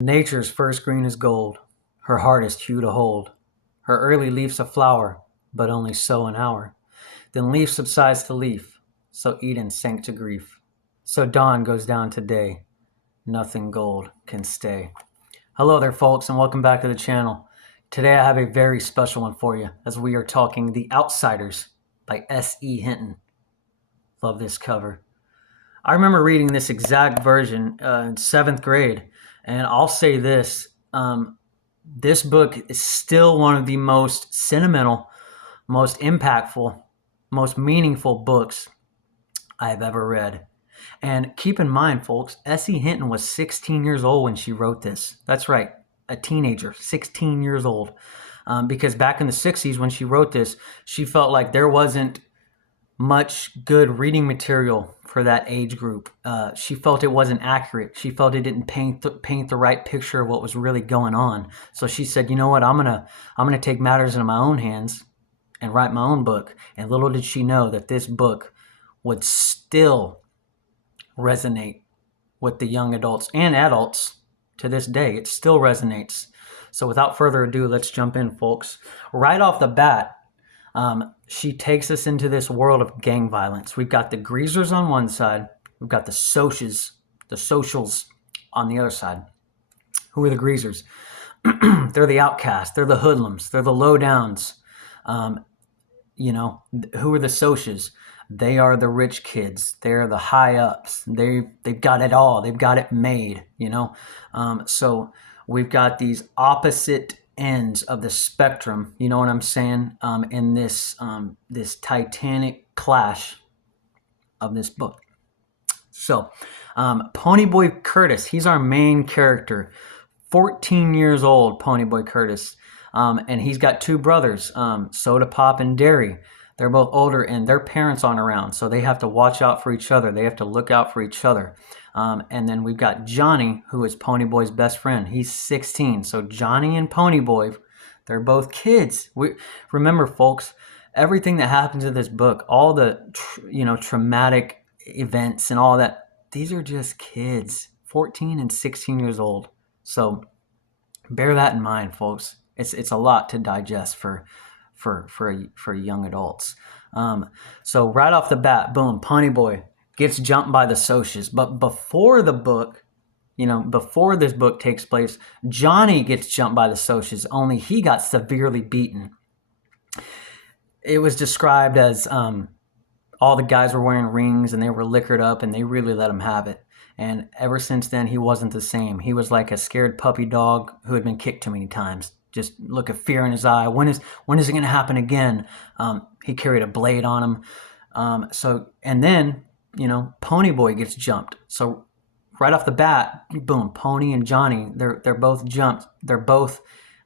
Nature's first green is gold, her hardest hue to hold. Her early leaf's a flower, but only so an hour. Then leaf subsides to leaf, so Eden sank to grief. So dawn goes down to day, nothing gold can stay. Hello there, folks, and welcome back to the channel. Today I have a very special one for you, as we are talking The Outsiders by S.E. Hinton. Love this cover. I remember reading this exact version in 7th grade, and I'll say this. This book is still one of the most sentimental, most impactful, most meaningful books I've ever read. And keep in mind, folks, S.E. Hinton was 16 years old when she wrote this. That's right, a teenager, 16 years old. Because back in the 60s when she wrote this, she felt like there wasn't much good reading material for that age group. She felt it wasn't accurate. She felt it didn't paint the right picture of what was really going on. So she said, "You know what? I'm gonna take matters into my own hands and write my own book." And little did she know that this book would still resonate with the young adults and adults to this day. It still resonates. So without further ado, let's jump in, folks. Right off the bat, she takes us into this world of gang violence. We've got the greasers on one side. We've got the socials on the other side. Who are the greasers? They're the outcasts. They're the hoodlums. They're the lowdowns. Who are the socials? They are the rich kids. They're the high ups. They've got it all. They've got it made. So we've got these opposite ends of the spectrum, you know what I'm saying, in this titanic clash of this book. So Ponyboy Curtis, he's our main character, 14 years old, Ponyboy Curtis, and he's got two brothers, Soda Pop and Derry. They're both older and their parents aren't around, so they have to watch out for each other. They have to look out for each other. And then we've got Johnny, who is Ponyboy's best friend. He's 16. So Johnny and Ponyboy, they're both kids. Remember, folks, everything that happens in this book, all the traumatic events and all that, these are just kids, 14 and 16 years old. So bear that in mind, folks. It's a lot to digest for young adults. So right off the bat, boom, Ponyboy gets jumped by the socials. But before the book, before this book takes place, Johnny gets jumped by the socials, only he got severely beaten. It was described as all the guys were wearing rings and they were liquored up and they really let him have it. And ever since then, he wasn't the same. He was like a scared puppy dog who had been kicked too many times. Just look at fear in his eye. When is it going to happen again? He carried a blade on him. And then, Ponyboy gets jumped. So right off the bat, boom, Pony and Johnny, they're both jumped.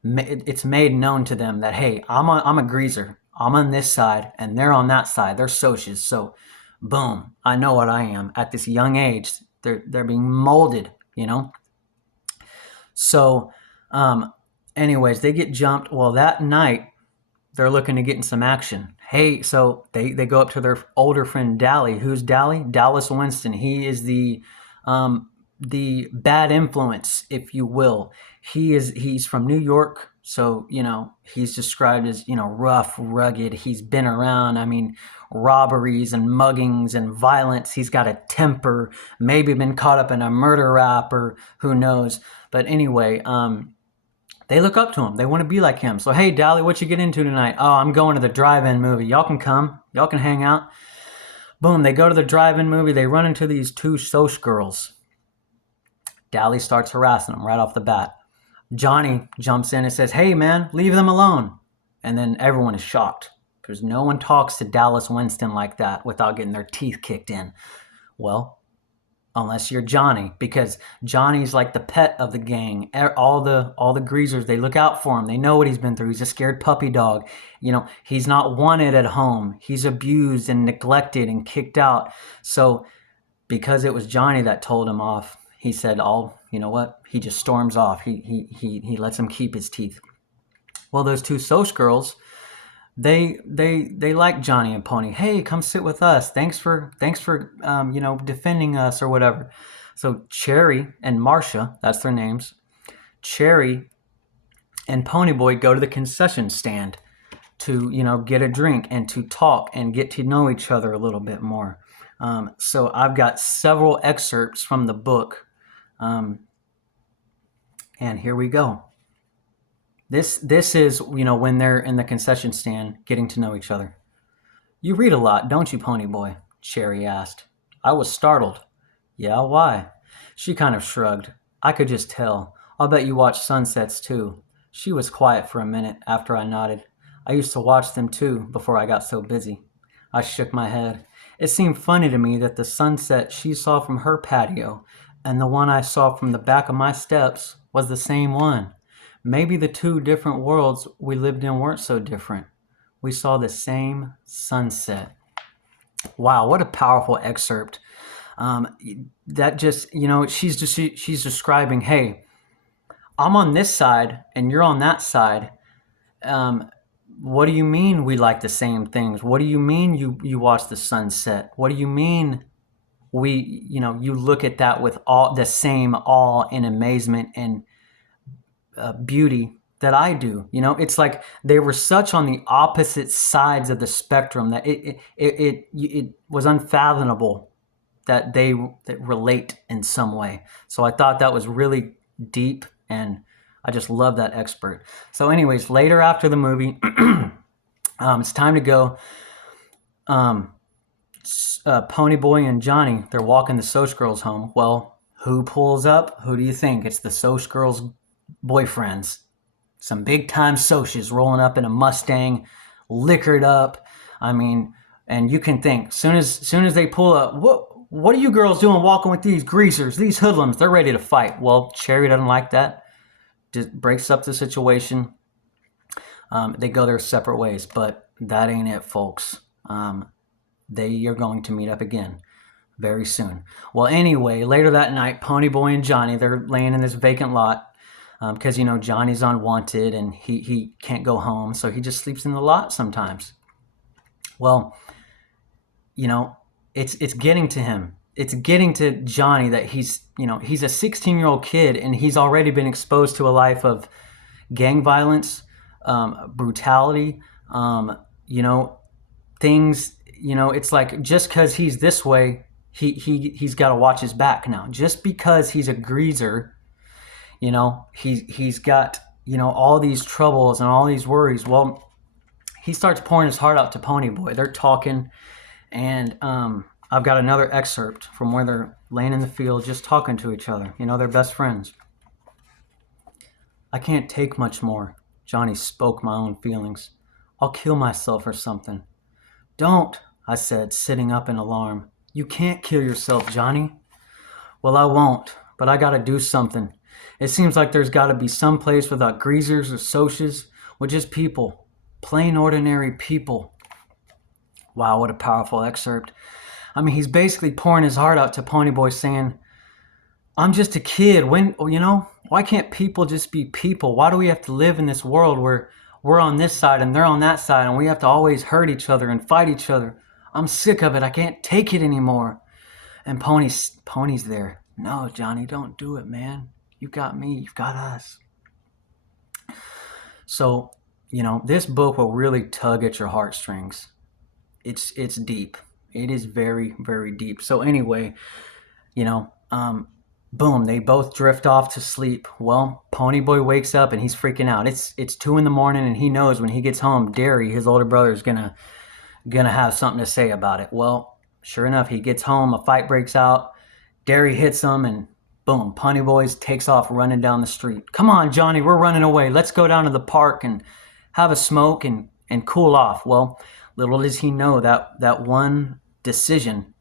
It's made known to them that, hey, I'm a greaser. I'm on this side and they're on that side. They're socials. So boom, I know what I am. At this young age, they're being molded, So, anyways, they get jumped. Well, that night, they're looking to get in some action. Hey, so they go up to their older friend, Dally. Who's Dally? Dallas Winston. He is the bad influence, if you will. He's from New York, so, he's described as, rough, rugged. He's been around, robberies and muggings and violence. He's got a temper, maybe been caught up in a murder rap or who knows. But anyway, they look up to him. They want to be like him. So, hey, Dally, what you get into tonight? Oh, I'm going to the drive-in movie. Y'all can come. Y'all can hang out. Boom, they go to the drive-in movie. They run into these two social girls. Dally starts harassing them right off the bat. Johnny jumps in and says, hey, man, leave them alone. And then everyone is shocked because no one talks to Dallas Winston like that without getting their teeth kicked in. Well, unless you're Johnny, because Johnny's like the pet of the gang. All the greasers, they look out for him. They know what he's been through. He's a scared puppy dog. He's not wanted at home. He's abused and neglected and kicked out. So because it was Johnny that told him off, he said, you know what? He just storms off. He lets him keep his teeth. Well, those two social girls, they like Johnny and Pony. Hey, come sit with us. Thanks for defending us or whatever. So Cherry and Marcia, that's their names, Cherry and Ponyboy go to the concession stand to, get a drink and to talk and get to know each other a little bit more. So I've got several excerpts from the book, and here we go. This is, when they're in the concession stand getting to know each other. "You read a lot, don't you, Ponyboy?" Cherry asked. I was startled. "Yeah, why?" She kind of shrugged. "I could just tell. I'll bet you watch sunsets too." She was quiet for a minute after I nodded. "I used to watch them too before I got so busy." I shook my head. It seemed funny to me that the sunset she saw from her patio and the one I saw from the back of my steps was the same one. Maybe the two different worlds we lived in weren't so different. We saw the same sunset. Wow, what a powerful excerpt. That just, she's describing, hey, I'm on this side and you're on that side. What do you mean we like the same things? What do you mean you watch the sunset? What do you mean you look at that with all the same awe and amazement and beauty that I do? It's like they were such on the opposite sides of the spectrum that it was unfathomable that they relate in some way. So I thought that was really deep, and I just love that expert. So anyways, later after the movie, it's time to go. Ponyboy and Johnny, they're walking the Soch girls home. Well, who pulls up? Who do you think? It's the Soch girls' boyfriends. Some big-time Soches rolling up in a Mustang, liquored up. I mean, and you can think, soon as they pull up, what are you girls doing walking with these greasers, these hoodlums? They're ready to fight. Well, Cherry doesn't like that. Just breaks up the situation. They go their separate ways, but that ain't it, folks. They are going to meet up again very soon. Well, anyway, later that night, Ponyboy and Johnny, they're laying in this vacant lot because, Johnny's unwanted and he can't go home, so he just sleeps in the lot sometimes. Well, it's getting to him. It's getting to Johnny that he's a 16-year-old kid and he's already been exposed to a life of gang violence, brutality, things, it's like just because he's this way, he's got to watch his back now. Just because he's a greaser, he's got, all these troubles and all these worries. Well, he starts pouring his heart out to Ponyboy. They're talking, and I've got another excerpt from where they're laying in the field just talking to each other. They're best friends. "I can't take much more." Johnny spoke my own feelings. "I'll kill myself or something." "Don't," I said, sitting up in alarm. "You can't kill yourself, Johnny." "Well, I won't, but I gotta do something. It seems like there's gotta be some place without greasers or Soches, with just people. Plain, ordinary people." Wow, what a powerful excerpt. I mean, he's basically pouring his heart out to Ponyboy saying, I'm just a kid. Why can't people just be people? Why do we have to live in this world where we're on this side and they're on that side and we have to always hurt each other and fight each other? I'm sick of it. I can't take it anymore. And Pony's there. "No, Johnny, don't do it, man. You got me. You've got us." So, this book will really tug at your heartstrings. It's deep. It is very, very deep. So anyway, boom, they both drift off to sleep. Well, Ponyboy wakes up and he's freaking out. It's 2 a.m. and he knows when he gets home, Derry, his older brother, is gonna have something to say about it. Well, sure enough, he gets home, a fight breaks out. Derry hits him and boom, Ponyboy takes off running down the street. "Come on, Johnny, we're running away. Let's go down to the park and have a smoke and cool off." Well, little does he know that one decision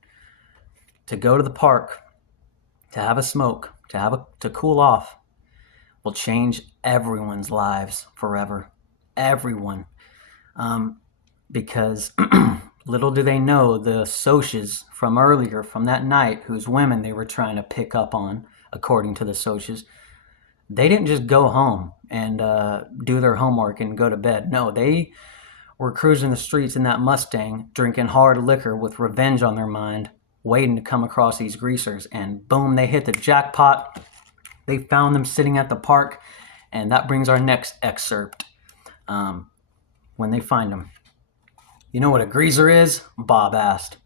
to go to the park, to have a smoke, to cool off, will change everyone's lives forever. Everyone. Because little do they know the Soches from earlier, from that night, whose women they were trying to pick up on, according to the Soches, they didn't just go home and do their homework and go to bed. No, they were cruising the streets in that Mustang, drinking hard liquor with revenge on their mind, waiting to come across these greasers. And boom, they hit the jackpot. They found them sitting at the park, and that brings our next excerpt. When they find them. You know what a greaser is? Bob asked.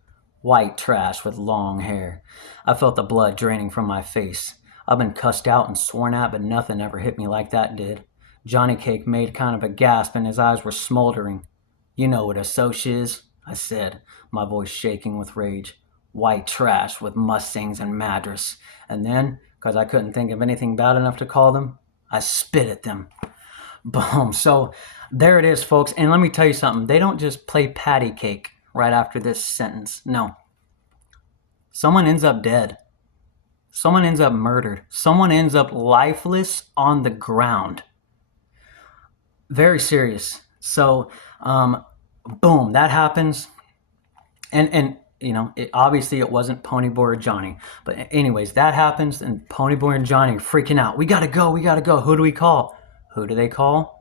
White trash with long hair. I felt the blood draining from my face. I've been cussed out and sworn at, but nothing ever hit me like that did. Johnny Cake made kind of a gasp and his eyes were smoldering. You know what a Soch is, I said, my voice shaking with rage. White trash with Mustangs and Madras. And then, because I couldn't think of anything bad enough to call them, I spit at them. Boom. So there it is, folks. And let me tell you something. They don't just play patty cake right after this sentence. No. Someone ends up dead. Someone ends up murdered. Someone ends up lifeless on the ground. Very serious. So, boom, that happens. And you know, obviously it wasn't Ponyboy or Johnny. But anyways, that happens, and Ponyboy and Johnny are freaking out. We gotta go. Who do we call? Who do they call?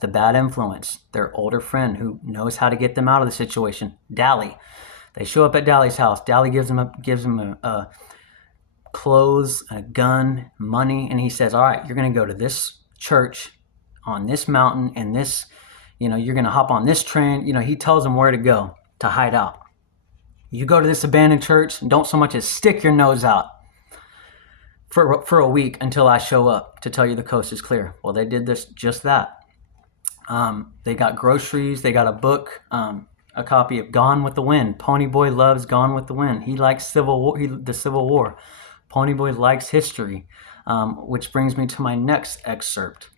The bad influence, their older friend who knows how to get them out of the situation, Dally. They show up at Dally's house. Dally gives him a clothes, a gun, money, and he says, all right, you're going to go to this church on this mountain, and this, you're going to hop on this train. He tells them where to go to hide out. You go to this abandoned church, and don't so much as stick your nose out for a week until I show up to tell you the coast is clear. Well, they did just that. They got groceries. They got a book, a copy of Gone with the Wind. Ponyboy loves Gone with the Wind. He likes the Civil War. Ponyboy likes history, which brings me to my next excerpt.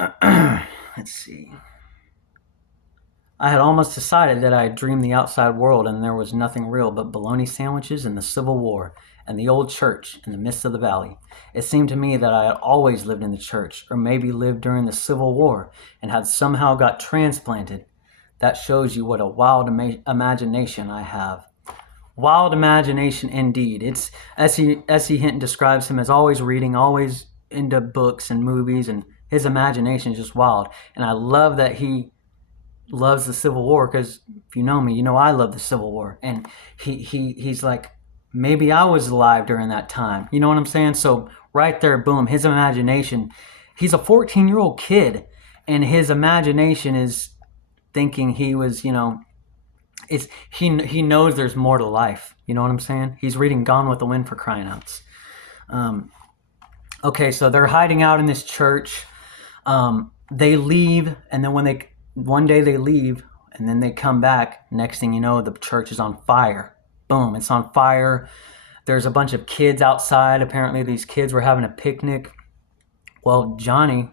Let's see. I had almost decided that I had dreamed the outside world and there was nothing real but bologna sandwiches and the Civil War and the old church in the midst of the valley. It seemed to me that I had always lived in the church, or maybe lived during the Civil War and had somehow got transplanted. That shows you what a wild imagination I have. Wild imagination indeed. It's S.E. Hinton describes him as always reading, always into books and movies, and his imagination is just wild. And I love that he loves the Civil War, because if you know me, you know I love the Civil War. And he's like, maybe I was alive during that time. You know what I'm saying? So right there, boom, his imagination. He's a 14-year-old kid, and his imagination is thinking he was, he knows there's more to life. You know what I'm saying? He's reading Gone with the Wind, for crying outs. Okay, so they're hiding out in this church. They leave, and then one day they leave, and then they come back. Next thing you know, the church is on fire. Boom, it's on fire. There's a bunch of kids outside. Apparently these kids were having a picnic. Well, Johnny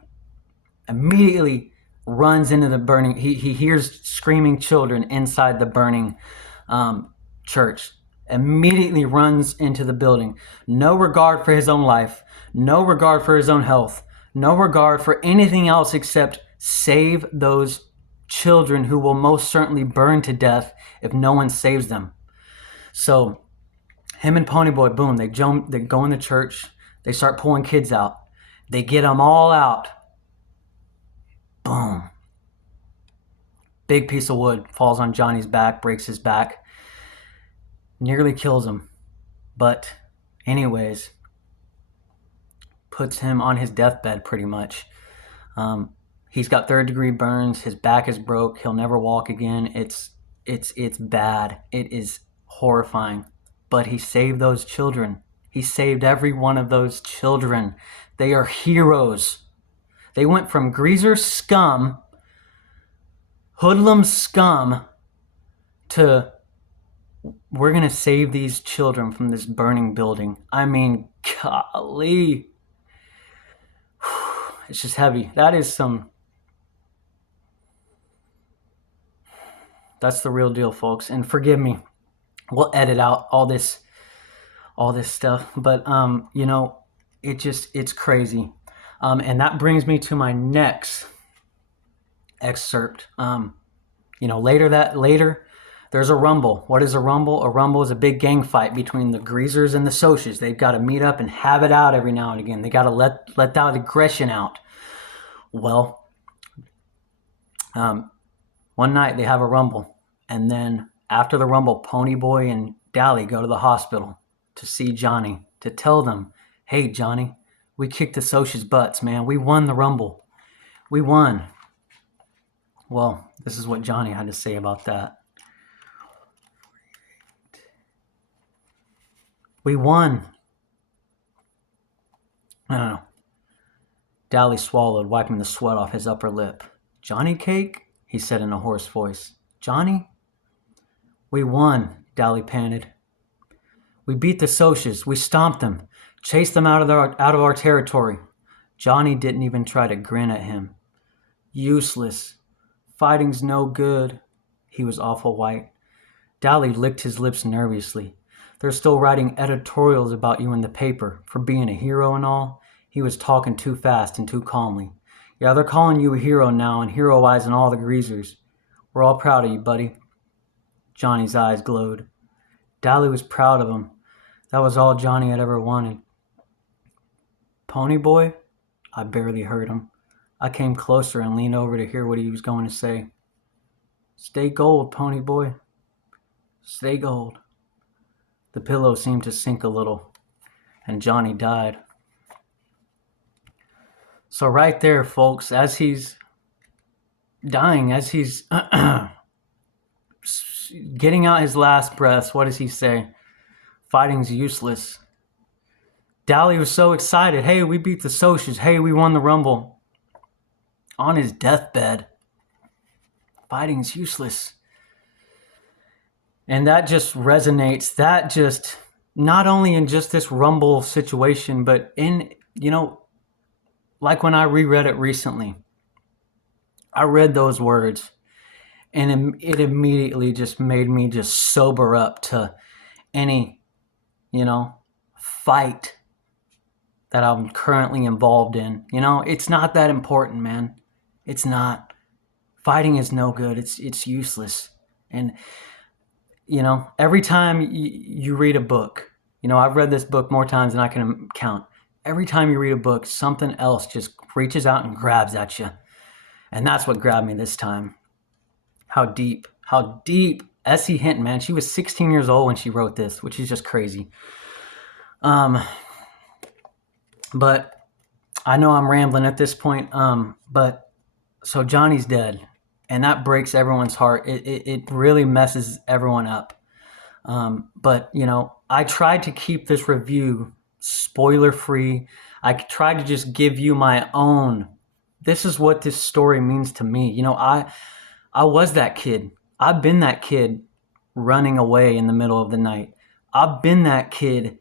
immediately runs into the burning. He hears screaming children inside the burning church. Immediately runs into the building. No regard for his own life. No regard for his own health. No regard for anything else except save those children who will most certainly burn to death if no one saves them. So him and Ponyboy, boom, they go in the church. They start pulling kids out. They get them all out. Boom. Big piece of wood falls on Johnny's back, breaks his back, nearly kills him. But anyways, puts him on his deathbed pretty much. He's got third-degree burns. His back is broke. He'll never walk again. It's bad. It is horrifying. But he saved those children. He saved every one of those children. They are heroes. They went from greaser scum, hoodlum scum, to we're going to save these children from this burning building. I mean, golly. It's just heavy. That's the real deal, folks. And forgive me. We'll edit out all this stuff. But, it's crazy. And that brings me to my next excerpt. Later, there's a rumble. What is a rumble? A rumble is a big gang fight between the greasers and the Socs. They've got to meet up and have it out every now and again. They got to let that aggression out. Well, one night they have a rumble, and then after the rumble, Ponyboy and Dally go to the hospital to see Johnny, to tell them, hey, Johnny, we kicked the Socia's butts, man. We won the Rumble. We won. Well, this is what Johnny had to say about that. We won. I don't know. Dally swallowed, wiping the sweat off his upper lip. Johnny Cake? He said in a hoarse voice. Johnny? We won, Dally panted. We beat the Socias. We stomped them. Chased them out of our territory. Johnny didn't even try to grin at him. Useless. Fighting's no good. He was awful white. Dally licked his lips nervously. They're still writing editorials about you in the paper for being a hero and all. He was talking too fast and too calmly. Yeah, they're calling you a hero now and heroizing all the greasers. We're all proud of you, buddy. Johnny's eyes glowed. Dally was proud of him. That was all Johnny had ever wanted. Pony Boy? I barely heard him. I came closer and leaned over to hear what he was going to say. Stay gold, Pony Boy. Stay gold. The pillow seemed to sink a little, and Johnny died. So right there, folks, as he's dying, as he's getting out his last breaths, what does he say? Fighting's useless. Dally was so excited. Hey, we beat the Socias. Hey, we won the Rumble. On his deathbed. Fighting's useless. And that just resonates. That just, not only in just this Rumble situation, but in, like when I reread it recently, I read those words and it immediately just made me just sober up to any, fight that I'm currently involved in. It's not that important, man. It's not. Fighting is no good. It's useless. And, every time you read a book, I've read this book more times than I can count. Every time you read a book, something else just reaches out and grabs at you. And that's what grabbed me this time. How deep. S.E. Hinton, man, she was 16 years old when she wrote this, which is just crazy. But I know I'm rambling at this point. But so Johnny's dead, and that breaks everyone's heart. It really messes everyone up. But I tried to keep this review spoiler free. I tried to just give you my own. This is what this story means to me. I was that kid. I've been that kid running away in the middle of the night. I've been that kid,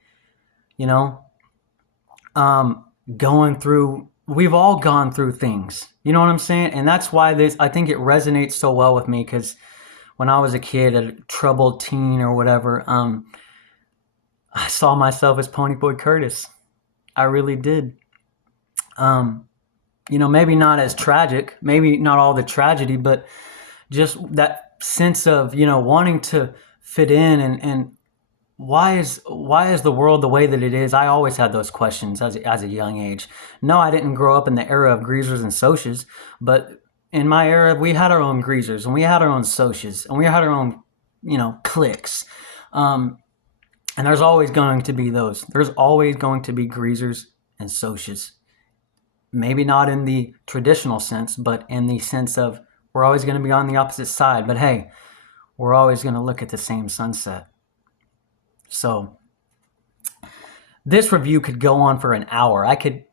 going through, we've all gone through things. You know what I'm saying? And that's why I think it resonates so well with me, because when I was a kid, a troubled teen or whatever, I saw myself as Pony Boy Curtis. I really did. Maybe not as tragic, maybe not all the tragedy, but just that sense of, wanting to fit in and why is the world the way that it is? I always had those questions as a young age. No, I didn't grow up in the era of greasers and Socias, but in my era, we had our own greasers and we had our own Socias and we had our own, cliques. And there's always going to be those. There's always going to be greasers and Socias. Maybe not in the traditional sense, but in the sense of we're always going to be on the opposite side. But hey, we're always going to look at the same sunset. So this review could go on for an hour. I could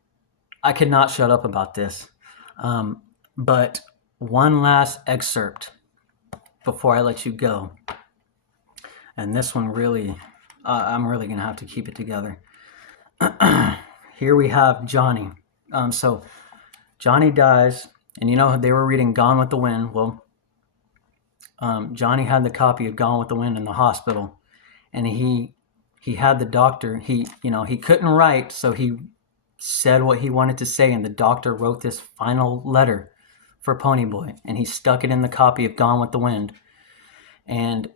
not shut up about this. But one last excerpt before I let you go. And this one really, I'm really going to have to keep it together. Here we have Johnny. So Johnny dies, and they were reading Gone with the Wind. Well, Johnny had the copy of Gone with the Wind in the hospital, and he had the doctor. He couldn't write, so he said what he wanted to say, and the doctor wrote this final letter for Pony Boy, and he stuck it in the copy of Gone with the Wind. And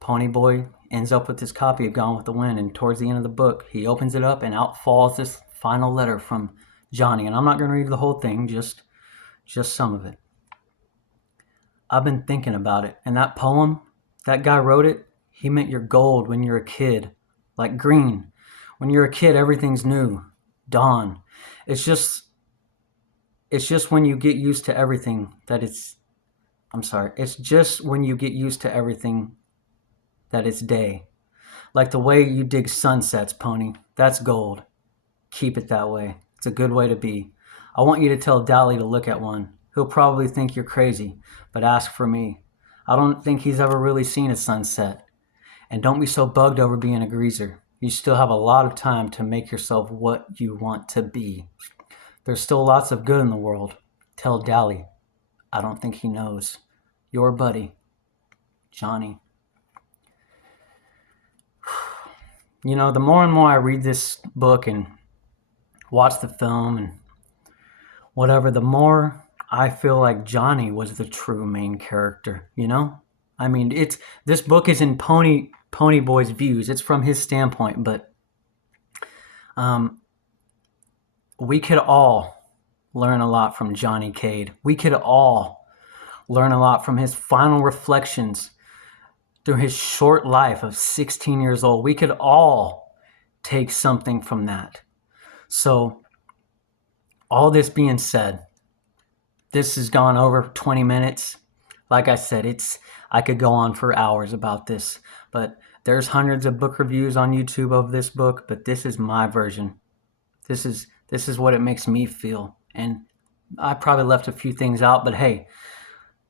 Pony Boy ends up with this copy of Gone with the Wind, and towards the end of the book, he opens it up, and out falls this final letter from Johnny. And I'm not going to read the whole thing, just some of it. I've been thinking about it, and that poem, that guy wrote it, he meant you're gold when you're a kid, like green. When you're a kid, everything's new. Dawn. It's just when you get used to everything that it's I'm sorry. It's just when you get used to everything that it's day. Like the way you dig sunsets, Pony. That's gold. Keep it that way. It's a good way to be. I want you to tell Dally to look at one. He'll probably think you're crazy, but ask for me. I don't think he's ever really seen a sunset. And don't be so bugged over being a greaser. You still have a lot of time to make yourself what you want to be. There's still lots of good in the world. Tell Dally. I don't think he knows. Your buddy, Johnny. You know, the more and more I read this book and watch the film and whatever, the more I feel like Johnny was the true main character, you know? I mean, this book is in Pony Boy's views. It's from his standpoint, but we could all learn a lot from Johnny Cade. We could all learn a lot from his final reflections through his short life of 16 years old. We could all take something from that. So, all this being said, this has gone over 20 minutes. Like I said, I could go on for hours about this, but there's hundreds of book reviews on YouTube of this book, but this is my version. This is what it makes me feel. And I probably left a few things out, but hey,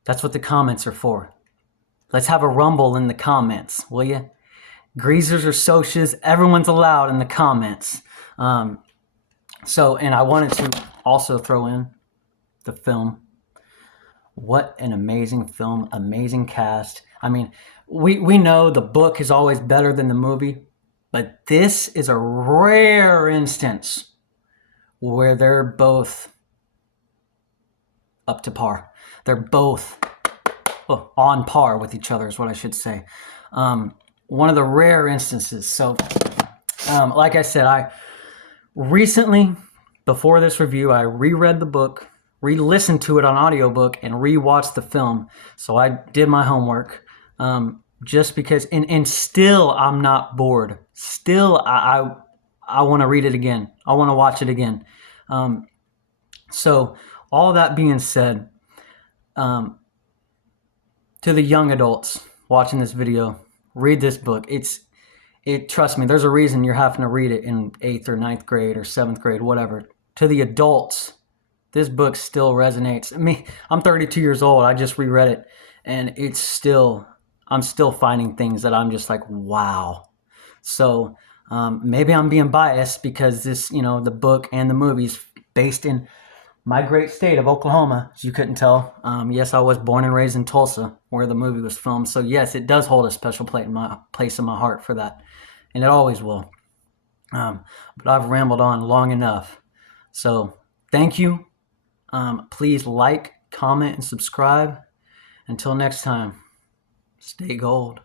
that's what the comments are for. Let's have a rumble in the comments, will you? Greasers or socias, everyone's allowed in the comments. And I wanted to also throw in the film. What an amazing film, amazing cast. I mean, we know the book is always better than the movie, but this is a rare instance where they're both up to par. They're both on par with each other is what I should say. One of the rare instances. So, like I said, I recently, before this review, I reread the book, re-listened to it on audiobook, and re-watched the film. So I did my homework, just because, and still I'm not bored. Still, I want to read it again. I want to watch it again. So all that being said, to the young adults watching this video, read this book. Trust me, there's a reason you're having to read it in 8th or 9th grade or 7th grade, whatever. To the adults, this book still resonates. I mean, I'm 32 years old. I just reread it, and I'm still finding things that I'm just like, wow. So maybe I'm being biased because this, the book and the movie's based in my great state of Oklahoma, as you couldn't tell. Yes, I was born and raised in Tulsa, where the movie was filmed. So yes, it does hold a special place in my heart for that, and it always will. But I've rambled on long enough. So thank you. Please like, comment, and subscribe. Until next time, stay gold.